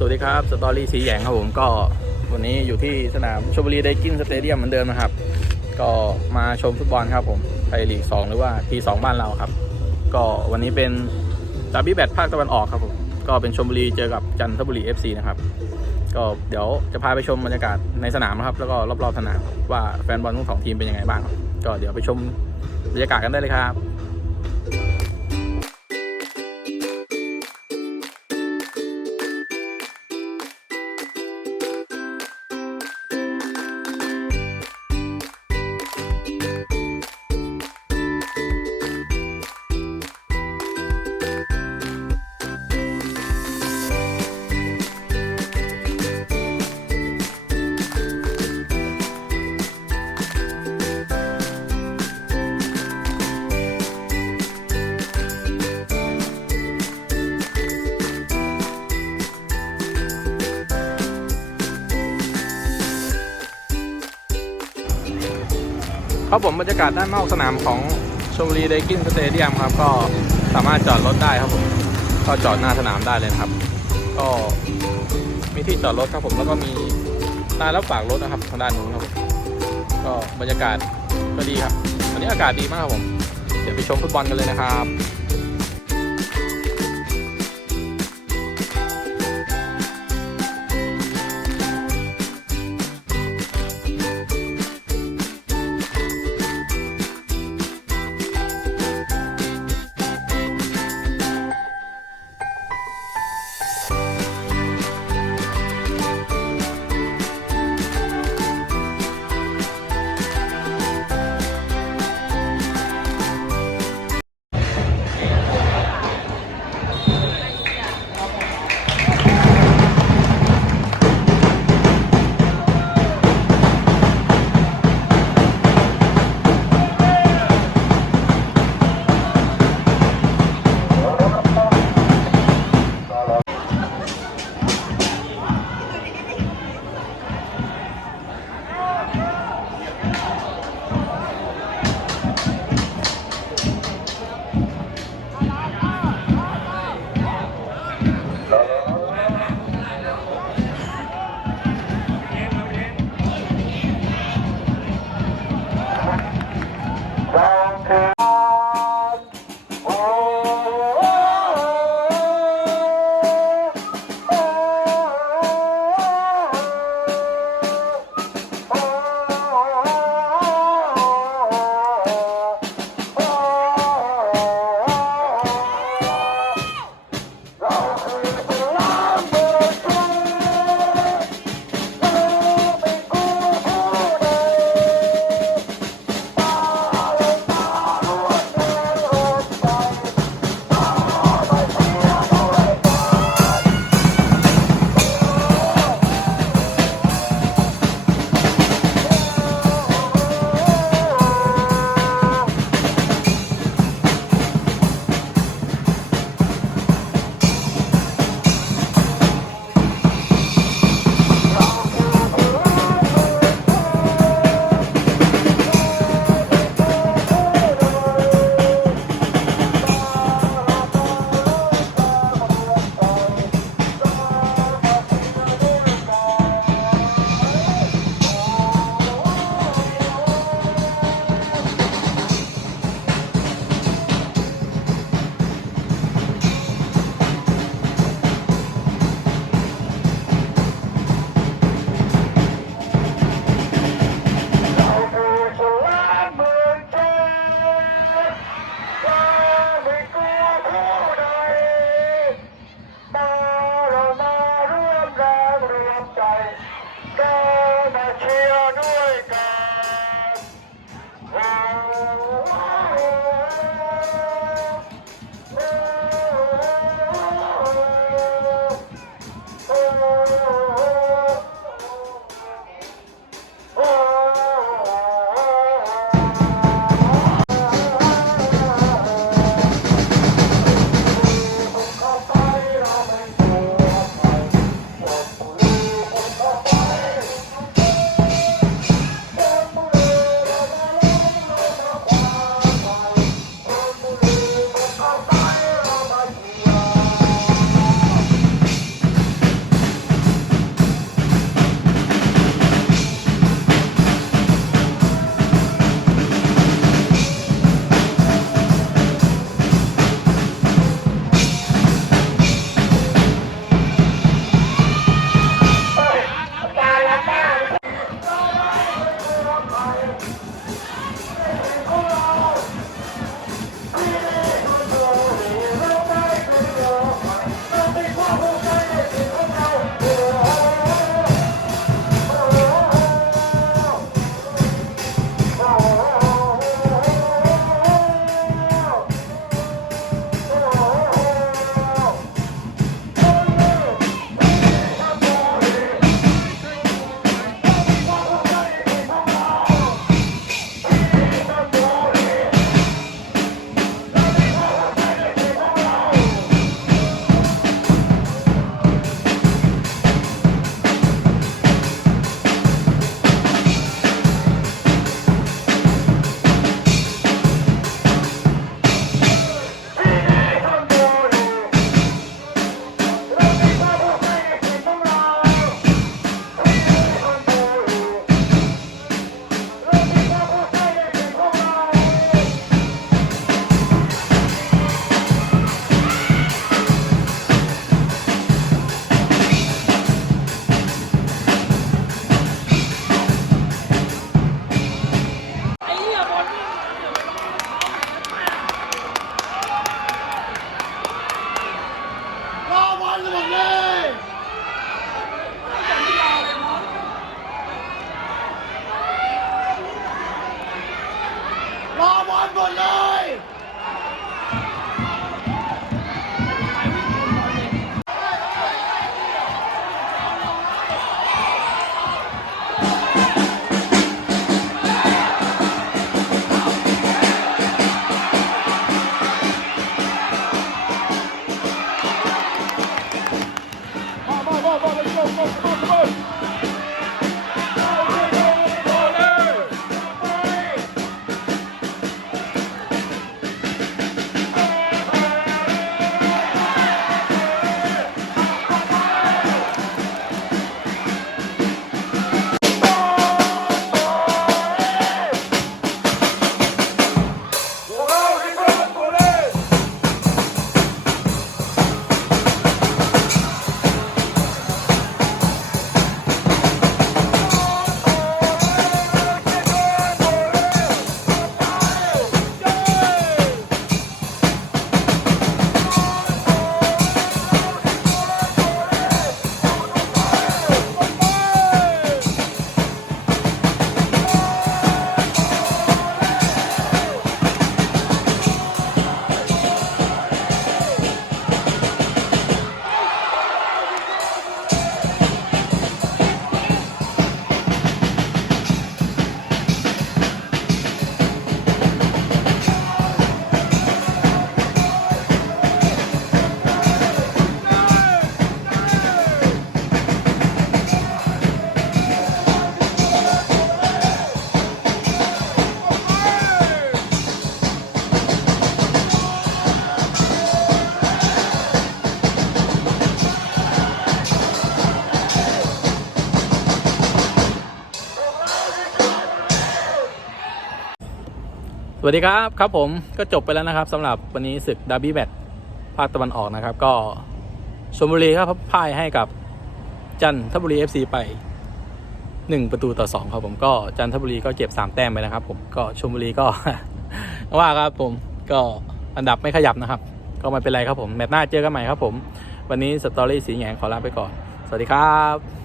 สวัสดีครับ สตอรี่สีแหยงครับผมก็วันนี้อยู่ที่สนามชลบุรีไดกินสเตเดียมเหมือนเดิมนะครับ ก็มาชมฟุตบอลครับผมไทยลีก 2 หรือว่าทีสบ้านเราครับ ก็วันนี้เป็นดาร์บี้แบทภาคตะวันออกครับผมก็เป็นชลบุรีเจอกับจันทบุรี FC นะครับ ก็เดี๋ยวจะพาไปชมบรรยากาศในสนามนะครับ แล้วก็รอบๆสนามว่าแฟนบอลทั้งสองทีมเป็นยังไงบ้าง ก็เดี๋ยวไปชมบรรยากาศกันได้เลยครับ ครับผมบรรยากาศด้านนอกสนามของชลบุรีไดกินสเตเดียมครับ ก็สามารถจอดรถได้ครับผมก็จอดหน้าสนามได้เลยครับ ก็มีที่จอดรถครับผมแล้วก็มีลานรับฝากรถนะครับทางด้านนู้นครับก็บรรยากาศก็ดีครับวันนี้อากาศดีมากครับผมเดี๋ยวไปชมฟุตบอลกันเลยนะครับ Go! Go! วัสดีครับ ครับผมก็จบไปแล้วนะครับสำหรับวันนี้ศึกดาร์บี้แบทภาคตะวันออกนะครับ ก็ชลบุรีครับพ่ายให้กับจันทบุรี FC ไป 1 ประตูต่อ 2 ครับผมก็จันทบุรีก็เก็บ 3 แต้มไปนะครับ ผมก็ชลบุรีก็ ว่าครับผมก็อันดับไม่ขยับนะครับ ก็ไม่เป็นไรครับผมแมตช์หน้าเจอกันใหม่ครับผม วันนี้สตอรี่สีแหงขอลาไปก่อน สวัสดีครับ